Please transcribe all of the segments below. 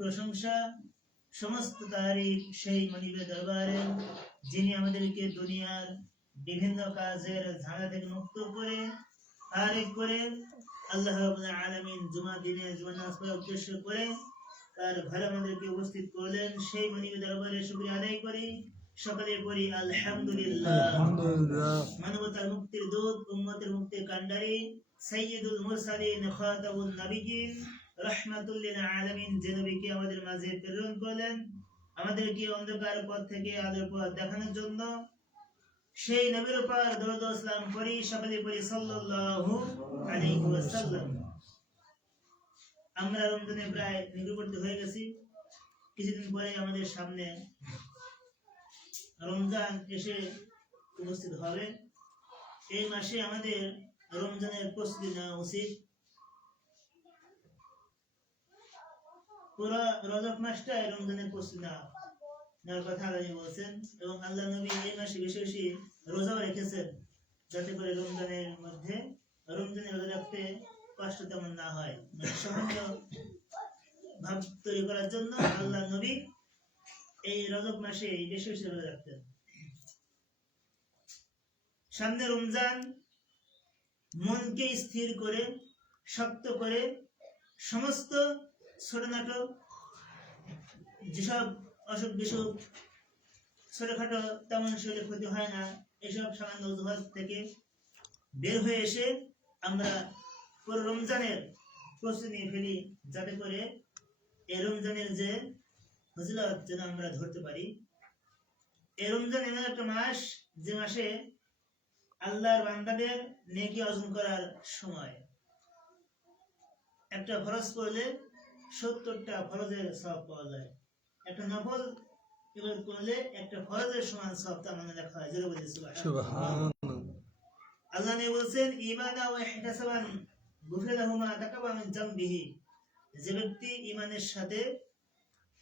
প্রশংসা সমস্ত তারিফ সেই মনিবের দরবারে যিনি আমাদেরকে দুনিয়ার বিভিন্ন কাজের ঝামেলা থেকে মুক্ত করে তারিফ করে আল্লাহ রাব্বুল আলামিন জুমা দিনে জুমা নামাজ পড়ার উদ্দেশ্য করে তার ঘরে আমাদেরকে উপস্থিত করলেন সেই মনিবের দরবারে শুকরিয়া আদায় করি সকলে পড়ি আলহামদুলিল্লাহ। মানবতার মুক্তির দূত উম্মতের মুক্তির কান্ডারি সাইয়্যিদুল মুরসালিন খাতামুন নবিয়্যিন রাহমাতুল লিল আলামিন যে নবীকে আমাদের মাঝে প্রেরণ করলেন আমাদেরকে অন্ধকার পথ থেকে আলোর পথ দেখানোর জন্য সেই নবীর উপর দরুদ ও সালাম করি সকলে পড়ি সাল্লাল্লাহু আলাইহি ওয়াসাল্লাম। আমরা রমজানে প্রায় নিকটবর্তী হয়ে গেছি, কিছুদিন পরে আমাদের সামনে রমজান এসে উপস্থিত হবে। এই মাসে আমাদের রমজানের প্রস্তুতি নেওয়া উচিত। পুরো রজব মাসটাই রমজানের প্রস্তুতি নেওয়ার কথা আল্লাহ বলছেন এবং আল্লাহ নবী এই মাসে বেশি বেশি রোজাও রেখেছেন যাতে করে রমজানের মধ্যে রমজানের রোজা রাখতে কষ্ট তেমন না হয়, সহনীয় ভাব তৈরি করার জন্য আল্লাহ নবী এই রজব মাসে বেশি বেশি রোজা রাখতেন। সামনে রমজান, মনকে স্থির করে শক্ত করে সমস্ত ছোটখাটো যেসব অসুখ বিসুখ ছোটখাটো তেমন শরীরে ক্ষতি হয় না এসব সামান্য অজুহাত থেকে বের হয়ে এসে আমরা পুরো রমজানের প্রস্তুতি নিয়ে ফেলি যাতে করে এই রমজানের যে ফজিলত যেন আমরা ধরতে পারি। এই রমজান এমন একটা মাস যে মাসে আল্লাহর বান্দাদের নেকি অর্জন করার সময়। একটা ফরজ করলে 70টা ফরজের সওয়াব পাওয়া যায়, একটা নফল ইবাদত করলে একটা ফরজের সমান সওয়াব তার মানে লেখা হয়। জোরে বলি সুবহানাল্লাহ। আল্লাহ নবী বলেন ঈমানা ওয়া ইহতিসাবান গুফিরা লাহু মা তাকাবা মিন জামবিহি। যে ব্যক্তি ঈমানের সাথে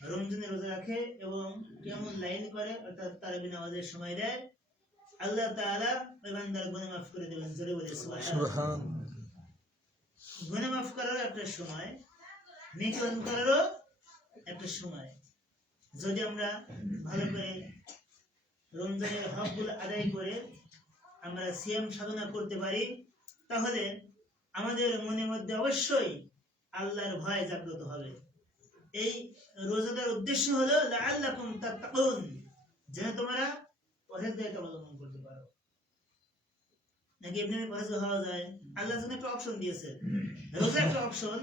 রমজানের রোজা রাখে এবং কিয়ামুল লাইল করে অর্থাৎ তারাবি নামাজের সময় দেয় আল্লাহ তাআলা ওই বান্দার গুনাহ মাফ করে দেবেন। জোরে বলি সুবহানাল্লাহ। গুনাহ মাফ করার একটা সময়, নেকি অর্জন করারও একটা সময়। যদি আমরা ভালো করে রমজানের হকগুলো আদায় করে আমরা সিয়াম সাধনা করতে পারি তাহলে আমাদের মনের মধ্যে অবশ্যই আল্লাহর ভয় জাগ্রত হবে। এই রোজাদার উদ্দেশ্য হলো লাআল্লাকুম তাত্তাকুন, যেন তোমরা পরহেজগারিতা অবলম্বন করতে পারো। নাকি এমনি পরহেজগার হওয়া যায়? আল্লাহ যেন একটা অপশন দিয়েছে, রোজা একটা অপশন,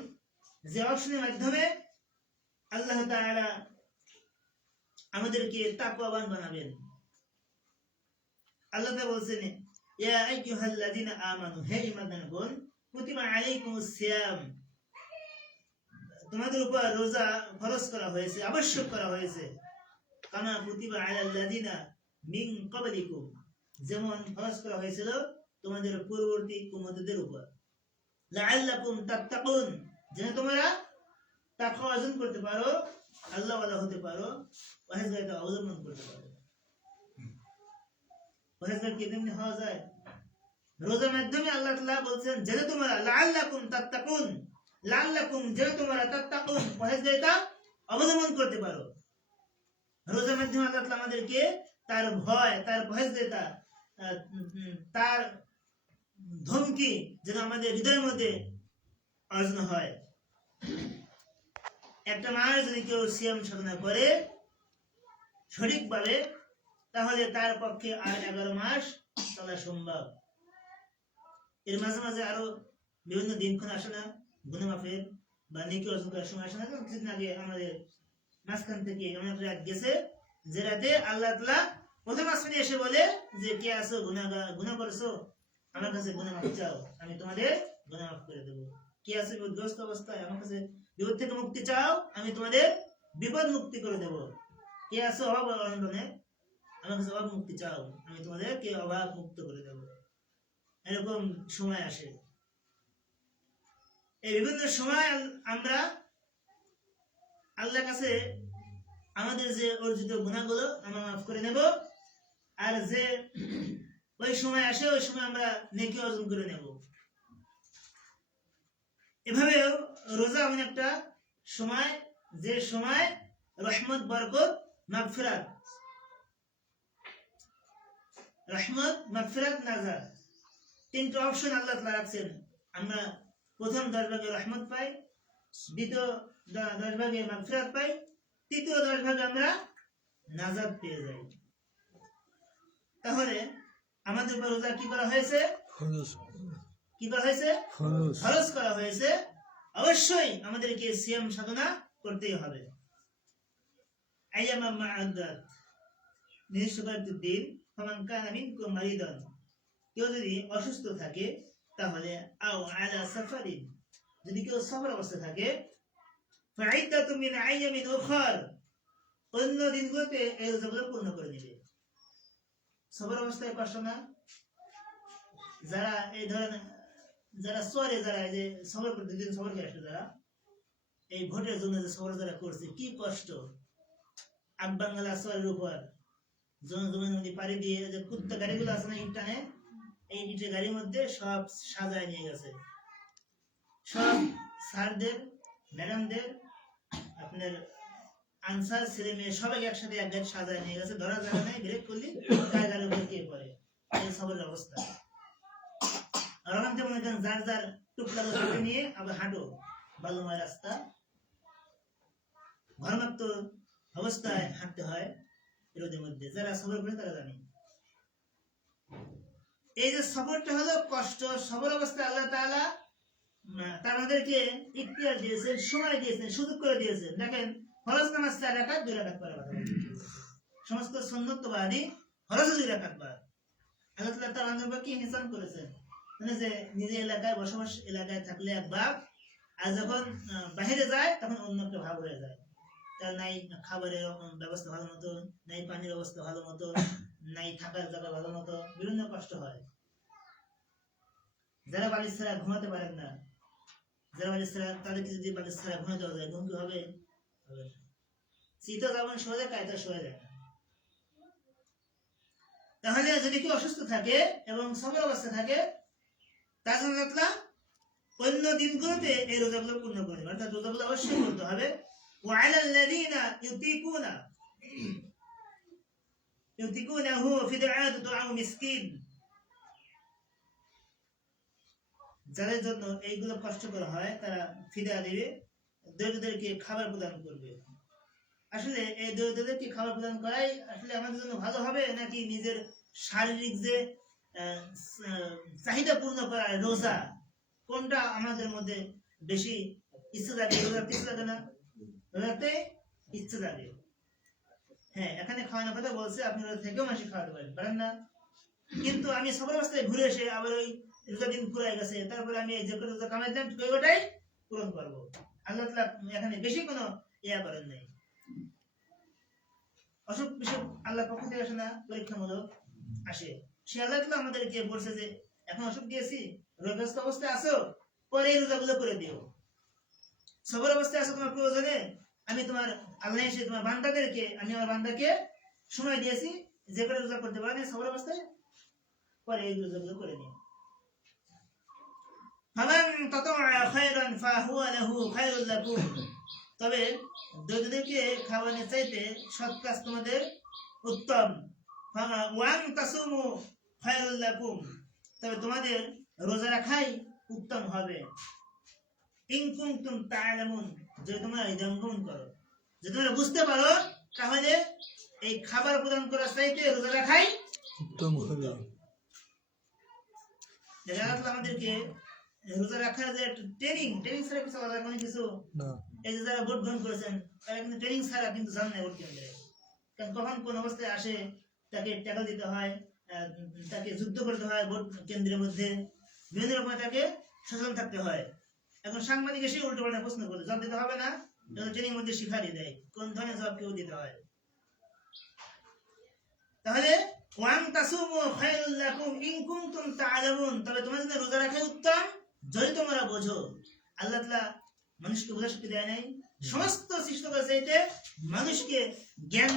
যে অপশনের মাধ্যমে আল্লাহ তাআলা আমাদেরকে তাকওয়াবান বানাবেন। আল্লাহ তাআলা বলছেন ইয়া আইয়ুহাল্লাযীনা আমানু, হে ঈমানদারগণ, কুতিবা আলাইকুমুস সিয়াম, তোমাদের উপর রোজা ফরজ করা হয়েছে, আবশ্যক করা হয়েছে, কামা কুতিবা আলাল্লাযীনা মিন ক্বাবলিকুম, যেমন ফরজ করা হয়েছিল তোমাদের পূর্ববর্তী উম্মতদের উপর, লাআল্লাকুম তাত্তাকুন, যেন তোমরা তাকওয়া অর্জন করতে পারো, আল্লাহ ওয়ালা হতে পারো, পরহেজগারিতা অবলম্বন করতে পারো। পরহেজগার কেমনে হওয়া যায়? রোজার মাধ্যমে আল্লাহ তাআলা বলছেন যেন তোমরা লাআল্লাকুম তাত্তাকুন, লাআল্লাকুম যেন তোমরা তাত্তাকুন পরহেজগারিতা অবলম্বন করতে পারো। রোজার মাধ্যমে আল্লাহ তাআলা আমাদেরকে তার ভয়, তার পরহেজগারিতা, তার ধমকি যেন আমাদের হৃদয়ের মধ্যে অর্জন হয়। একটা মাস যদি কেউ সিয়াম সাধনা করে সঠিকভাবে তাহলে তার পক্ষে আর 11 মাস চলা সম্ভব। এর মাঝে মাঝে আরো বিভিন্ন দিনক্ষণ আসে না গুনাহ মাফের বা নেকি অর্জন করার সময় আসে না? কিছুদিন আগে আমাদের মাঝখান থেকে এমন একটা রাত গেছে যে রাতে আল্লাহ তাআলা প্রথম আসমানে এসে বলে যে কে আছো গুনাহ করেছো, আমার কাছে গুনাহ মাফ চাও, আমি তোমাদের গুনাহ মাফ করে দেব। কে আছো বিপদগ্রস্ত অবস্থায়, আমার কাছে বিপদ থেকে মুক্তি চাও, আমি তোমাদের বিপদ মুক্তি করে দেব। কে আছো অভাব অনটনে, আমার কাছে অভাব মুক্তি চাও, আমি তোমাদেরকে অভাব মুক্ত করে দেব। এরকম সময় আসে। এই বিভিন্ন সময় আমরা আল্লাহর কাছে আমাদের যে অর্জিত গুনাহগুলো আমরা মাফ করে নেব, আর যে ওই সময় আসে ওই সময় আমরা নেকি অর্জন করে নেব। এভাবে রোজা এমন একটা সময় যে সময় রহমত, বরকত, মাগফিরাত, রহমত, মাগফিরাত, নাজাত, তিনটা অপশন আল্লাহ তাআলা রাখছেন। আমরা প্রথম 10 ভাগে রহমত পাই, দ্বিতীয় 10 ভাগে মাগফিরাত পাই, তৃতীয় 10 ভাগে আমরা নাজাত পেয়ে যাই। তাহলে আমাদের উপর রোজা কি করা হয়েছে? কি করা হয়েছে? ফরজ করা হয়েছে। অবশ্যই আমাদেরকে সিয়াম সাধনা করতেই হবে। আইয়ামা মা'আদাত, নির্দিষ্ট কয়েকটি দিন। ফামান কানা মিনকুম মারিদান, কেউ যদি অসুস্থ থাকে তাহলে, আও আলা সাফারিন, যদি কেউ সফর অবস্থায় থাকে, ফাইদ্দাতুম মিন আইয়ামিন উখার, অন্য দিনগুলোতে এই রোজাগুলো পূর্ণ করে নেবে। সফর অবস্থায় কষ্ট না? যারা এই ধরেন যারা সরে, যারা এই যে সফর করতে দিন সফর করে আসে, যারা এই ভোটের জন্য যে সফর যারা করছে, কি কষ্ট। আকবাঙ্গালা সরের উপর জনজীবন নদী পাড়ি দিয়ে যে কুত্তা গাড়িগুলো আছে না, ইটানে, এই ইটের গাড়ির মধ্যে সব সাজায় নিয়ে গেছে, সব স্যারদের, ম্যাডামদের, আপনার আনসার, ছেলে মেয়ে সবাইকে একসাথে এক গাড়ি সাজায় নিয়ে গেছে। ধরা জায়গা নেই, ব্রেক করলি তার গাড়ির উপরে কে পড়ে। এই সফরের অবস্থা। আর ওখান থেকে মনে করেন যার যার টুকরা নিয়ে আবার হাঁটো বালুময় রাস্তা, ঘরমাক্ত অবস্থায় হাঁটতে হয় রোদের মধ্যে। যারা সফর করে তারা জানে এই যে সফরটা হলো কষ্ট। সফর অবস্থায় আল্লাহ তাআলা তাদেরকে ইখতিয়ার দিয়েছেন, সময় দিয়েছেন, সুযোগ করে দিয়েছেন। দেখেন, ফরজ নামাজ 4 রাকাত 2 রাকাত পড়া কথা, সমস্ত সুন্নত বাদী ফরজ 2 রাকাত বাদ। আল্লাহ তাআলা তার বান্দাকে কি ইহসান করেছেন, মানে যে নিজের এলাকায় বসবাস এলাকায় থাকলে এক ভাব, আর যখন বাইরে যায় তখন অন্য একটা ভাব হয়ে যায়। তার নাই খাবারের ব্যবস্থা ভালো মতো, নাই পানির ব্যবস্থা ভালো মতো, নাই থাকার জায়গা ভালো মতো, বিভিন্ন কষ্ট হয়। যারা বাড়ি ছাড়া ঘুমাতে পারেন না, যারা বাড়ি ছাড়া, তাদেরকে যদি বাড়ি ছাড়া ঘুমাতে দেওয়া যায়, ঘুম কি হবে? শীতও যেমন শোয়া যায়, কায়দা শোয়া যায় না। তাহলে যদি কেউ অসুস্থ থাকে এবং সফর অবস্থা থাকে, তার জন্য অন্য দিনগুলোতে এই রোজাগুলো পূর্ণ করে দেবে। অর্থাৎ রোজাগুলো অবশ্যই করতে হবে। وعلى الذين يطيقونه فدية طعام مسكين, যাদের জন্য এইগুলো কষ্ট করা হয় তারা ফিদা দেবে, দরিদ্রদেরকে খাবার প্রদান করবে। আসলে এই দরিদ্রদেরকে খাবার প্রদান করাই আসলে আমাদের জন্য ভালো হবে, নাকি নিজের শারীরিক যে চাহিদা পূর্ণ করা রোজা, কোনটা আমাদের মধ্যে বেশি ইচ্ছা জাগে? রোজাতে ইচ্ছা জাগে না? রোজাতে ইচ্ছা জাগে। হ্যাঁ, এখানে খাওয়ানোর কথা বলছে, আপনি রোজা থেকেও মাসে খাওয়াতে পারেন না। কিন্তু আমি সফর অবস্থায় ঘুরে এসে আবার ওই রোজা দিন পুরাই গেছে, তারপরে আমি যে কোনো রোজা কামাই দিলাম ওটাই পূরণ করবো। আল্লাহ তাআলা এখানে বেশি কোনো ইয়া করেন নাই। অসুখ বিসুখ আল্লাহর পক্ষ থেকে আসে না, পরীক্ষামূলক আসে। সে আল্লাহ তাআলা আমাদেরকে বলছে যে এখন অসুখ দিয়েছি, রোগগ্রস্ত অবস্থায় আছো, পরে এই রোজাগুলো করে দিও। সফর অবস্থায় আছো, তোমার প্রয়োজনে আমি তোমার আল্লাহ এসে তোমার বান্দাদেরকে, আমি আমার বান্দাকে সময় দিয়েছি, যে করে রোজা করতে পারে না সফর অবস্থায়, পরে এই রোজাগুলো করে নিও। ফামান তাতাআ খায়রান ফাহুয়া লাহু খায়রুল লাকুম, তবে দরিদ্রদেরকে খাওয়ানোর চাইতে সৎ কাজ তোমাদের উত্তম। ওয়ান তাসুমু খায়রুল লাকুম, তবে তোমাদের রোজা রাখাই উত্তম হবে। ইন কুনতুম তা'লামুন, যদি তোমরা হৃদয়ঙ্গম করো, যদি তোমরা বুঝতে পারো, তাহলে এই খাবার প্রদান করার চাইতে রোজা রাখাই উত্তম হবে। আমাদেরকে রোজা রাখার যে ট্রেনিং ছাড়া কিছু আলাদা কোনো কিছু না। এই যে যারা ভোট গ্রহণ করেছেন তারা কিন্তু ট্রেনিং ছাড়া কিন্তু জান না ভোট কেন্দ্রে, কারণ কখন কোন অবস্থায় আসে, তাকে টাকা দিতে হয়, তাকে যুদ্ধ করতে হয় ভোট কেন্দ্রের মধ্যে, বিভিন্ন রকমের তাকে সচেতন থাকতে হয়। এখন সাংবাদিক এসে উল্টো পাল্টা প্রশ্ন করে জবাব দিতে হবে না, ট্রেনিং মধ্যে শিখাই দেয় কোন ধরনের জবাব কেউ দিতে হয়। তাহলে ওয়ান তাসুমু খায়রুল লাকুম ইন কুনতুম তা'লামুন, তবে তোমাদের জন্য রোজা রাখা উত্তম যদি তোমরা বোঝো। আল্লাহ তাআলা মানুষকে বোঝার শক্তি দেয় নাই, সমস্ত সৃষ্টি করেছে এতে মানুষকে জ্ঞান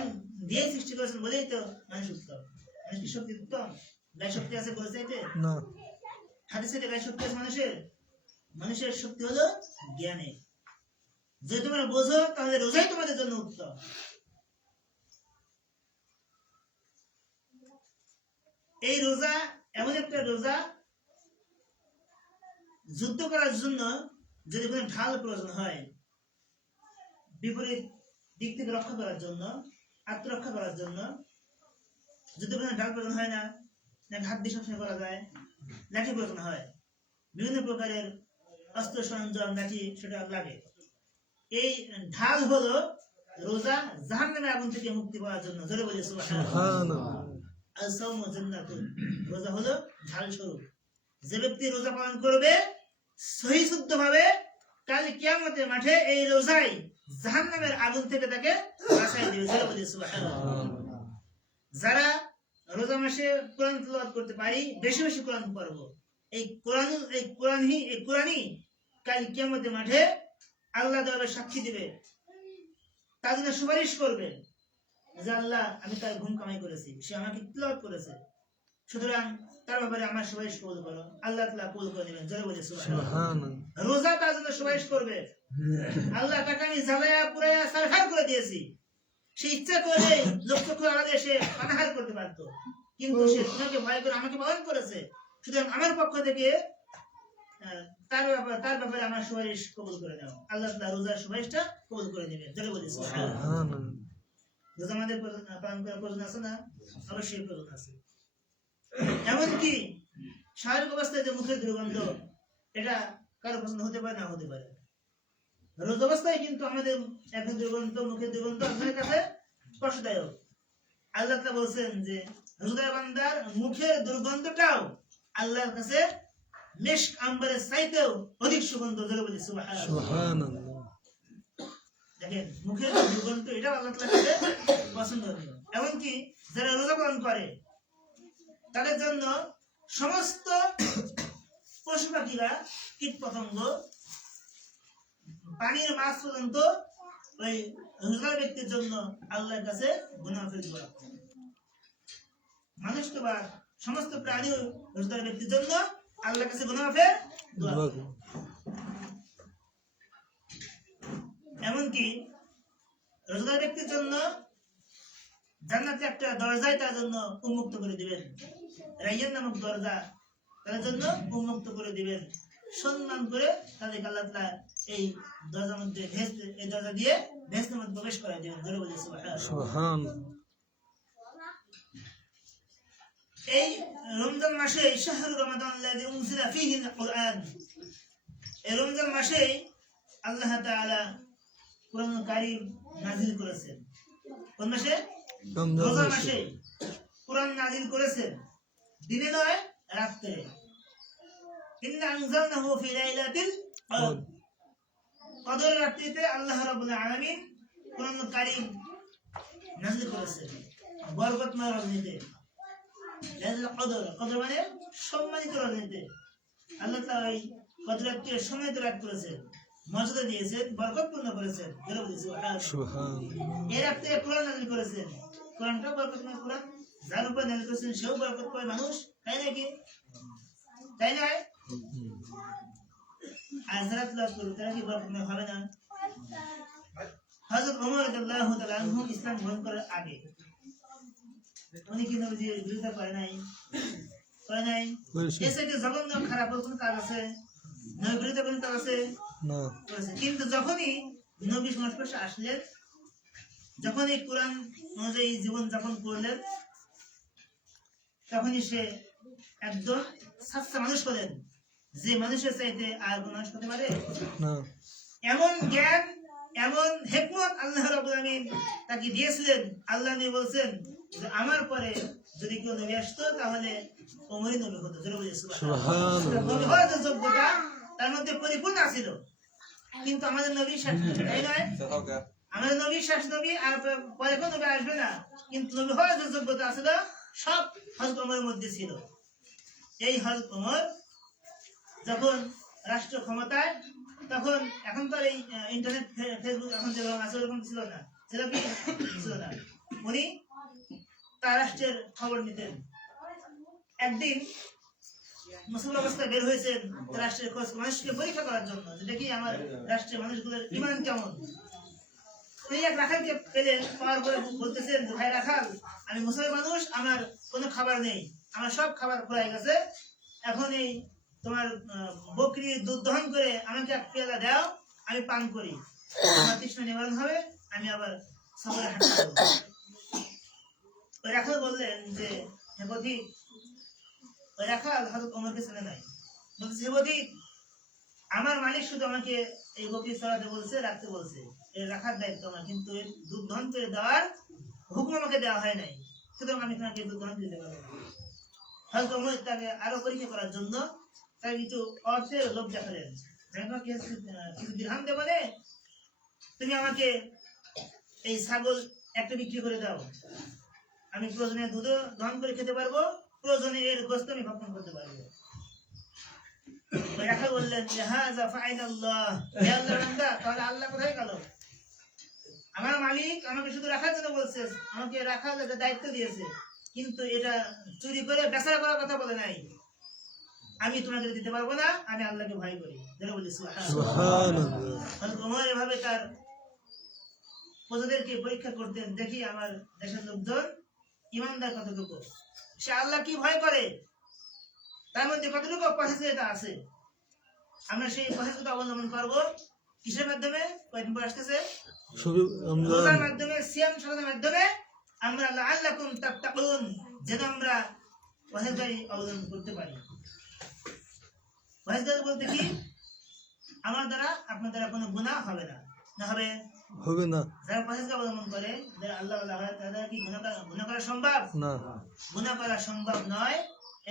দিয়ে সৃষ্টি করেছেন বলেই তো মানুষ উত্তম। মানুষের শক্তি উত্তম, গায়ে শক্তি আছে বলেছে এতে না। হাদিসে গায়ে শক্তি আছে মানুষের শক্তি হলো জ্ঞানে। যদি তোমরা বোঝো তাহলে রোজাই তোমাদের জন্য উত্তম। এই রোজা এমন একটা রোজা, যুদ্ধ করার জন্য যদি কোনো ঢাল প্রয়োজন হয়, বিপরীত দিক থেকে রক্ষা করার জন্য, আত্মরক্ষা করার জন্য যুদ্ধ কোনো ঢাল প্রয়োজন হয় না, হাত দিয়ে সবসময় করা যায়, লাঠি প্রয়োজন হয়, বিভিন্ন প্রকারের অস্ত্র সরঞ্জাম লাঠি সেটা লাগে। এই ঢাল হলো রোজা জাহান্নামের আগুন থেকে মুক্তি পাওয়ার জন্য। জোরে বলি সুবহানাল্লাহ। আস-সাওমু জান্নাতুন, রোজা হলো ঢাল স্বরূপ। যে ব্যক্তি রোজা পালন করবে সহি শুদ্ধভাবে, কাল কিয়ামতের মাঠে এই রোজাই জাহান্নামের আগুন থেকে তাকে বাঁচাই দিবে। জোরে বলি সুবহানাল্লাহ। যারা রোজা মাসে কোরআন তিলাওয়াত করতে পারি, বেশি বেশি কোরআন পড়ব, এই কোরআনই কাল কিয়ামতের মাঠে আল্লাহ দরবারে সাক্ষী দিবে, তার জন্য সুপারিশ করবে যে আল্লাহ আমি তার ঘুম কামাই করেছি, সে আমাকে তিলাওয়াত করেছে, সুতরাং তার ব্যাপারে আমার সুপারিশ কবুল করো। আল্লাহ তাআলা কবুল করে নেবেন। জোরে বলি সুবহানাল্লাহ। রোজা তার জন্য সুপারিশ করবে, আল্লাহ তাকে আমি জ্বালায়া পুরায়া সারখার করে দিয়েছি, সে ইচ্ছা করলে লক্ষ করে আলাদা সে পানাহার করতে পারতো, কিন্তু সে তোমাকে ভয় করে আমাকে পালন করেছে, সুতরাং আমার পক্ষ থেকে তার ব্যাপারে আমার সুপারিশ কবুল করে নাও। আল্লাহ তাআলা রোজার সুপারিশটা কবুল করে নেবেন। জোরে বলি সুবহানাল্লাহ। রোজা আমাদের পালন করার প্রয়োজন আছে না? অবশ্যই প্রয়োজন আছে। এমনকি স্বাভাবিক অবস্থায় যে মুখের দুর্গন্ধ, এটা কারো পছন্দ হতে পারে না হতে পারে, রোজা অবস্থায় কিন্তু আমাদের এখন দুর্গন্ধ, মুখের দুর্গন্ধ আপনার কাছে কষ্টদায়ক। আল্লাহ তাআলা বলছেন যে রোজাদার বান্দার মুখের দুর্গন্ধটাও আল্লাহর কাছে মিশক আম্বরের চাইতেও অধিক সুগন্ধ। জোরে বলি সুবহানাল্লাহ। দেখেন মুখের দুর্গন্ধ, এটা আল্লাহ তাআলার কাছে পছন্দনীয়। এমনকি যারা রোজা পালন করে তাদের জন্য সমস্ত পশু পাখিরা, কীট পতঙ্গ, পানির মাছ পর্যন্ত ওই রোজাদার ব্যক্তির জন্য আল্লাহর কাছে গুনাহ মাফের দোয়া করে। মানুষ তো বা সমস্ত প্রাণী রোজাদার ব্যক্তির জন্য আল্লাহর কাছে গুনাহ মাফের দোয়া করে। এমনকি রোজাদার ব্যক্তির জন্য জান্নাতে একটা দরজাই তার জন্য উন্মুক্ত করে দিবেন, রাইয়ান নামক দরজা তার জন্য উন্মুক্ত করে দিবেন, সম্মান করে তাদেরকে আল্লাহ তাআলা এই দরজার মধ্যে এই দরজা দিয়ে বেহেশতের মধ্যে প্রবেশ করায় দিবেন। জোরে বলি সুবহানাল্লাহ। এই রমজান মাসে শাহরু রমাদান আল্লাযী উনজিলা ফীহি আল-কুরআন, এই রমজান মাসে আল্লাহ তাআলা কোরআন কারীম নাযিল করেছেন। কোন মাসে? রমজান মাসে কোরআন নাযিল করেছেন, দিনে নয় রাতে। ইন্না আনজালনাহু ফি লাইলাতিল কদর, কদর রাত্রিতে আল্লাহ রাব্বুল আলামিন কোরআন কারীম নাযিল করেছেন, বরকতময় রজনীতে। লাইলাতুল কদর, কদর মানে সম্মানিত রজনীতে আল্লাহ তাআলা এই কদর রাতকে সম্মানিত রাত করেছেন, মর্যাদা দিয়েছেন, বরকতপূর্ণ করেছেন। জোরে বলি সুবহানাল্লাহ। এর রাতে কোরআন নাযিল করেছেন, কোরআনটা বরকতময় কোরআন, যার উপর নাযিল করেছেন সেও বরকত পায় মানুষ, তাই নাকি? তাই নয়? আর যারা তিলাওয়াত করবে তারা কি বরকতময় হবে না? হযরত ওমর রাদিয়াল্লাহু তাআলা আনহু ইসলাম গ্রহণ করার আগে উনি কি নবীজির বিরোধিতা করে নাই? এর সাথে জঘন্য খারাপ কোন কাজ আছে? নবীর বিরুদ্ধে কোন কাজ আছে? না। কিন্তু যখনই নবী সংস্পর্শে আসলেন, যখনই কোরআন অনুযায়ী জীবন যাপন করলেন, তখনই সে একদম সাচ্চা মানুষ হলেন, যে মানুষের চাইতে আর কোন মানুষ হতে পারে না। এমন জ্ঞান, এমন হিকমত আল্লাহ রাব্বুল আলামিন তাকে দিয়েছিলেন। আল্লাহ নবী বলেন যে আমার পরে যদি কেউ নবী আসতো তাহলে ওমরই নবী হতো। জোরে বলি সুবহানাল্লাহ। নবী হওয়ার যে যোগ্যতা তার মধ্যে পরিপূর্ণ ছিল, কিন্তু আমাদের নবী শেষ নবী, তাই নয়? আমাদের নবী শেষ নবী, আর পরে কোন নবী আসবে না, কিন্তু নবী হওয়ার যে যোগ্যতা ছিল সব হযরত ওমরের মধ্যে ছিল। এই হযরত ওমর যখন রাষ্ট্র ক্ষমতায়, তখন এখন তো এই ইন্টারনেট ফেসবুক এখন যেরকম আছে ওরকম ছিল না, ছিল না। উনি তার রাষ্ট্রের খবর নিতেন। একদিন মুসলিম অবস্থায় বের হয়েছেন রাষ্ট্রের খোঁজ মানুষকে পরীক্ষা করার জন্য, যেটা কি আমার রাষ্ট্রের মানুষগুলোর ইমান কেমন। এই এক রাখালকে পেলেন, পাওয়ার পরে বলতেছেন, ভাই রাখাল, আমি মুসলিম মানুষ, আমার কোনো খাবার নেই, আমার সব খাবার ফুরাই গেছে, এখন এই তোমার বকরি দুধ দহন করে আমাকে এক পেয়ালা দাও, আমি পান করি, আমার তৃষ্ণা নিবারণ হবে, আমি আবার সফরে হাঁটতে পারবো। ওই রাখাল বললেন যে, হে পথিক, ওই রাখাল হযরত ওমরকে চেনে নাই, বলছে, হে পথিক, আমার মালিক শুধু আমাকে এই বকরি চড়াতে বলছে, রাখতে বলছে, এর রাখার দায়িত্ব আমার, কিন্তু এর দুধ দহন করে দেওয়ার হুকুম আমাকে দেওয়া হয় নাই, সুতরাং আমি তোমাকে দুধ দহন দিতে পারবো না। হযরত ওমর তাকে আরো পরীক্ষা করার জন্য তার কিছু অর্থের লোভ দেখালেন, কিছু দিরহাম দেবো রে, তুমি আমাকে এই ছাগল একটা বিক্রি করে দাও, আমি প্রয়োজনে দুধ দহন করে খেতে পারবো, প্রয়োজনে এর গোশত আমি ভক্ষণ করতে পারবো। রাখাল বললেন যে হাযা ফাইনাল্লাহ, হে আল্লাহর বান্দা, তাহলে আল্লাহ কোথায় গেল? আমার মালিক আমাকে শুধু রাখার জন্য বলছে, আমাকে রাখার দায়িত্ব দিয়েছে, কিন্তু এটা চুরি করে বেচা করার কথা বলে নাই। আমি তোমাকে দিতে পারবো না, আমি আল্লাহকে ভয় করি। বলি সুবহানাল্লাহ। হযরত ওমর এভাবে তার প্রজাদেরকে পরীক্ষা করতেন, দেখি আমার দেশের লোকজন ইমানদার কতটুকু, সে আল্লাহ কি ভয় করে, তার মধ্যে কতটুকু পরিচয়টা আছে। আমরা সেই পরিচয়টা অবলম্বন করবো কিসের মাধ্যমে? কয়েকদিন পর আসতেছে রোজার মাধ্যমে, সিয়াম সাধনার মাধ্যমে আমরা লাআল্লাকুম তাত্তাকুন, যেন আমরা পরিচয় অবলম্বন করতে পারি। পরিচয় বলতে কি, আমার দ্বারা আপনার দ্বারা কোনো গুনাহ হবে না, না হবে হবে না। যারা পরিচয় অবলম্বন করে, যারা আল্লাহ হয়, তাদের কি গুনাহ করা সম্ভব? না, গুনাহ করা সম্ভব নয়।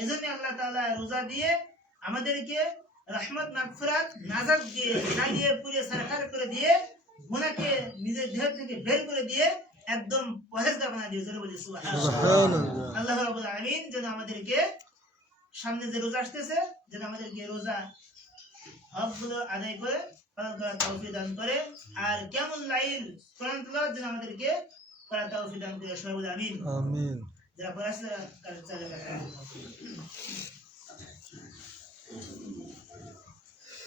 এজন্য আল্লাহ তাআলা রোজা দিয়ে আমাদেরকে রহমত, মাগফিরাত, নাজাত দিয়ে, জ্বালিয়ে পুড়িয়ে সারখার করে দিয়ে, গুনাহকে নিজের দেহ থেকে বের করে দিয়ে একদম পরেজগার বানিয়ে দিয়েছে। বলি সুবহানাল্লাহ। আল্লাহ রাব্বুল আলামিন যেন আমাদেরকে সামনে যে রোজা আসতেছে, যেন আমাদেরকে রোজা হকগুলো আদায় করে পালন করার তৌফিক দান করে, আর কিয়ামুল লাইল কোরআন তেলাওয়াত যেন আমাদেরকে করার তৌফিক দান করে। সবাই বলি আমিন। আমিন। যারা পড়াশোনা করে চালিয়ে